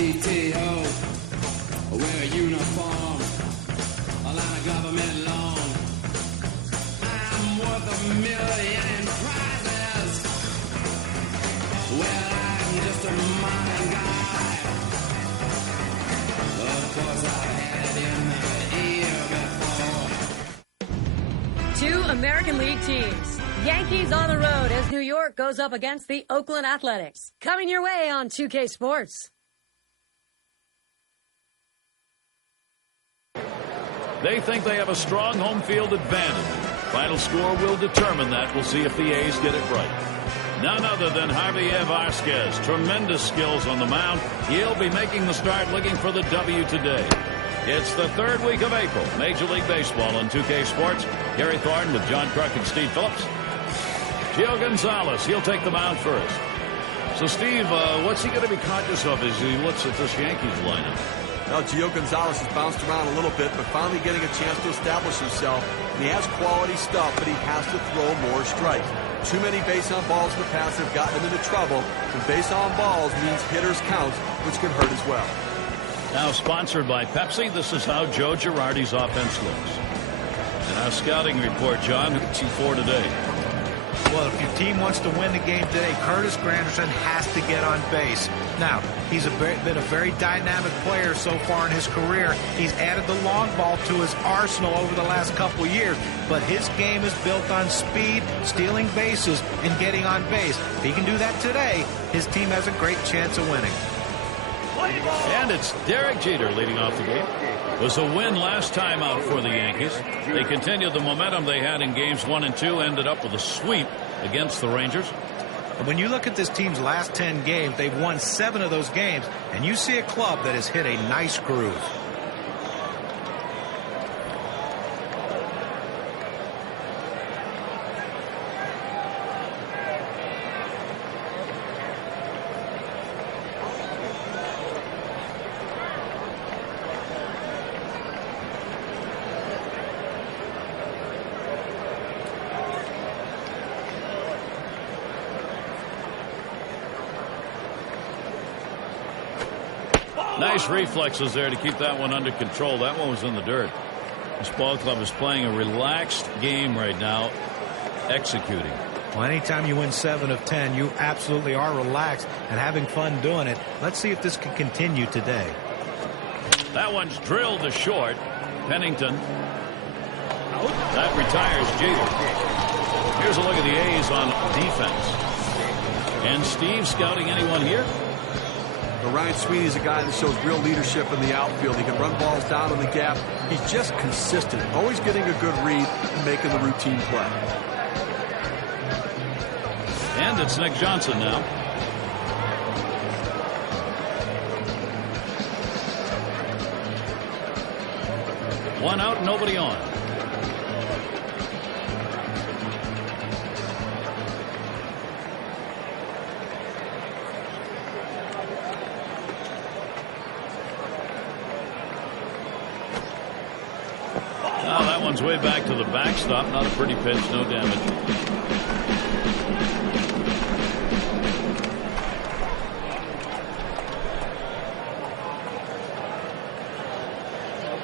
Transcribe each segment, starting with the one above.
GTO, wear a uniform, a line of government loan. I'm worth $1 million in prizes. Well, I'm just a modern guy. Of course, I've had it in the ear before. Two American League teams. Yankees on the road as New York goes up against the Oakland Athletics. Coming your way on 2K Sports. They think they have a strong home field advantage. Final score will determine that. We'll see if the A's get it right. None other than Javier Vasquez. Tremendous skills on the mound. He'll be making the start, looking for the W today. It's the third week of April. Major League Baseball on 2K Sports. Gary Thornton with John Kruk and Steve Phillips. Gio Gonzalez, he'll take the mound first. So, Steve, what's he going to be conscious of as he looks at this Yankees lineup? Well, Gio Gonzalez has bounced around a little bit, but finally getting a chance to establish himself. And he has quality stuff, but he has to throw more strikes. Too many base on balls in the past have gotten him into trouble. And base on balls means hitters count, which can hurt as well. Now sponsored by Pepsi, this is how Joe Girardi's offense looks. And our scouting report, John, who gets you for today? Well, if your team wants to win the game today, Curtis Granderson has to get on base. Now, he's been a very dynamic player so far in his career. He's added the long ball to his arsenal over the last couple years. But his game is built on speed, stealing bases, and getting on base. If he can do that today, his team has a great chance of winning. And it's Derek Jeter leading off the game. It was a win last time out for the Yankees. They continued the momentum they had in games 1 and 2, ended up with a sweep against the Rangers. When you look at this team's last 10 games, they've won 7 of those games, and you see a club that has hit a nice groove. Nice reflexes there to keep that one under control. That one was in the dirt. This ball club is playing a relaxed game right now, executing. Well, anytime you win 7 of 10, you absolutely are relaxed and having fun doing it. Let's see if this can continue today. That one's drilled to short. Pennington. That retires Jeter. Here's a look at the A's on defense. And Steve, scouting anyone here? But Ryan Sweeney's a guy that shows real leadership in the outfield. He can run balls down in the gap. He's just consistent, always getting a good read and making the routine play. And it's Nick Johnson now. One out, nobody on. One's way back to the backstop. Not a pretty pitch. No damage.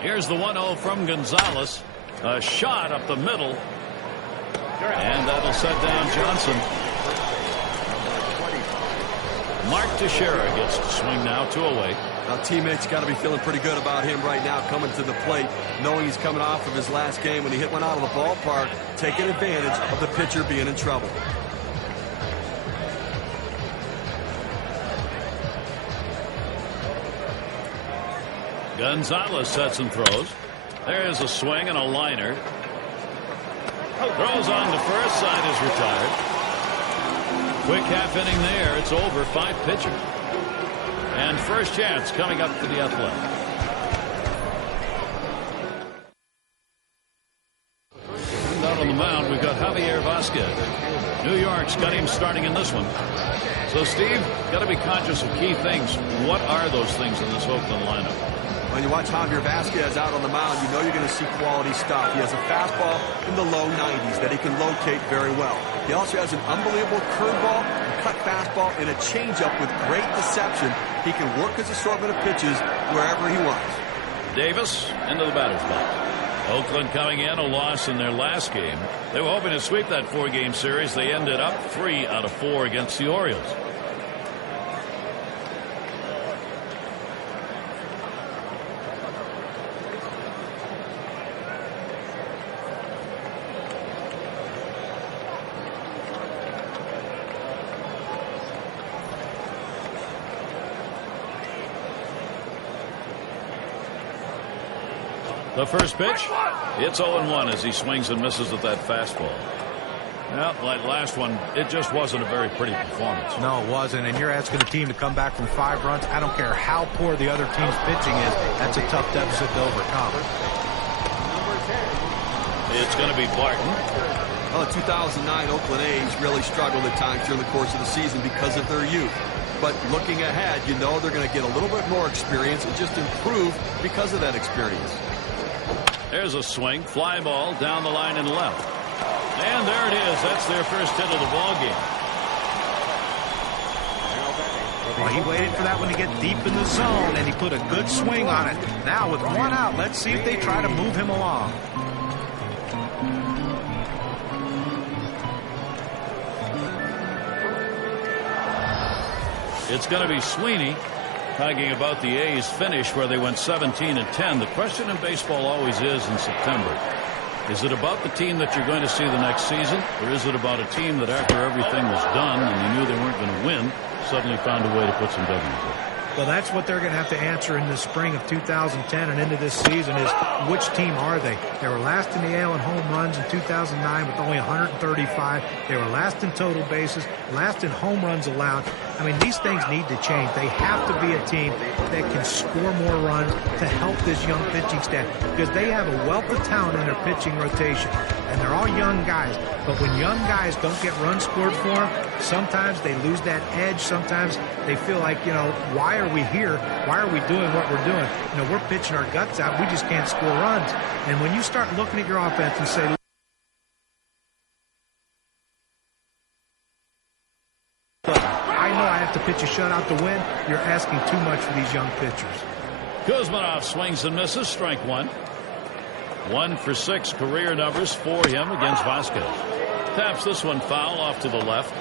Here's the 1-0 from Gonzalez. A shot up the middle. And that'll set down Johnson. Mark Teixeira gets to swing now, 2 away. Now, teammates got to be feeling pretty good about him right now coming to the plate, knowing he's coming off of his last game when he hit one out of the ballpark, taking advantage of the pitcher being in trouble. Gonzalez sets and throws. There's a swing and a liner. Throws on to first, side is retired. Quick half inning there. It's over. 5 pitchers. And first chance coming up for the Athletics. And out on the mound, we've got Javier Vasquez. New York's got him starting in this one. So, Steve, got to be conscious of key things. What are those things in this Oakland lineup? When you watch Javier Vasquez out on the mound, you know you're going to see quality stuff. He has a fastball in the low 90s that he can locate very well. He also has an unbelievable curveball, a cut fastball, and a changeup with great deception. He can work his assortment of pitches wherever he wants. Davis into the batter's box. Oakland coming in, a loss in their last game. They were hoping to sweep that 4-game series. They ended up 3 out of 4 against the Orioles. The first pitch, it's 0-1 as he swings and misses at that fastball. Well, that last one, it just wasn't a very pretty performance. No, it wasn't, and you're asking a team to come back from 5 runs. I don't care how poor the other team's pitching is. That's a tough deficit to overcome. It's going to be Barton. Well, the 2009 Oakland A's really struggled at times during the course of the season because of their youth. But looking ahead, you know they're going to get a little bit more experience and just improve because of that experience. There's a swing, fly ball down the line and left. And there it is. That's their first hit of the ball game. Well, he waited for that one to get deep in the zone, and he put a good swing on it. Now, with 1 out, let's see if they try to move him along. It's going to be Sweeney talking about the A's finish where they went 17-10. The question in baseball always is in September, is it about the team that you're going to see the next season, or is it about a team that after everything was done and you knew they weren't going to win, suddenly found a way to put some W's in? Well, that's what they're going to have to answer in the spring of 2010 and into this season is which team are they? They were last in the AL in home runs in 2009 with only 135. They were last in total bases, last in home runs allowed. I mean, these things need to change. They have to be a team that can score more runs to help this young pitching staff because they have a wealth of talent in their pitching rotation. And they're all young guys. But when young guys don't get runs scored for them, sometimes they lose that edge. Sometimes they feel like, you know, why are we here? Why are we doing what we're doing? You know, we're pitching our guts out. We just can't score runs. And when you start looking at your offense and say, I know I have to pitch a shutout to win, you're asking too much for these young pitchers. Kuzminoff swings and misses, strike 1. 1 for 6 career numbers for him against Vasquez. Taps this one foul off to the left.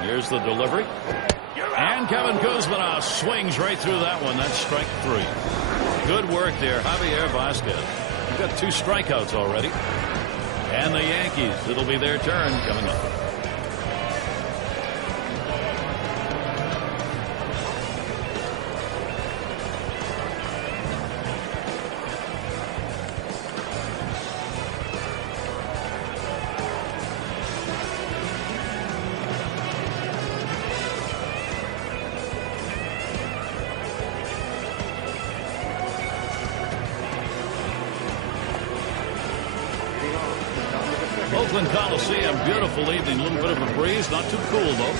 Here's the delivery. And Kevin Kuzminoff swings right through that one. That's strike 3. Good work there, Javier Vasquez. He's got 2 strikeouts already. And the Yankees, it'll be their turn coming up. Oakland Coliseum, beautiful evening, a little bit of a breeze, not too cool though.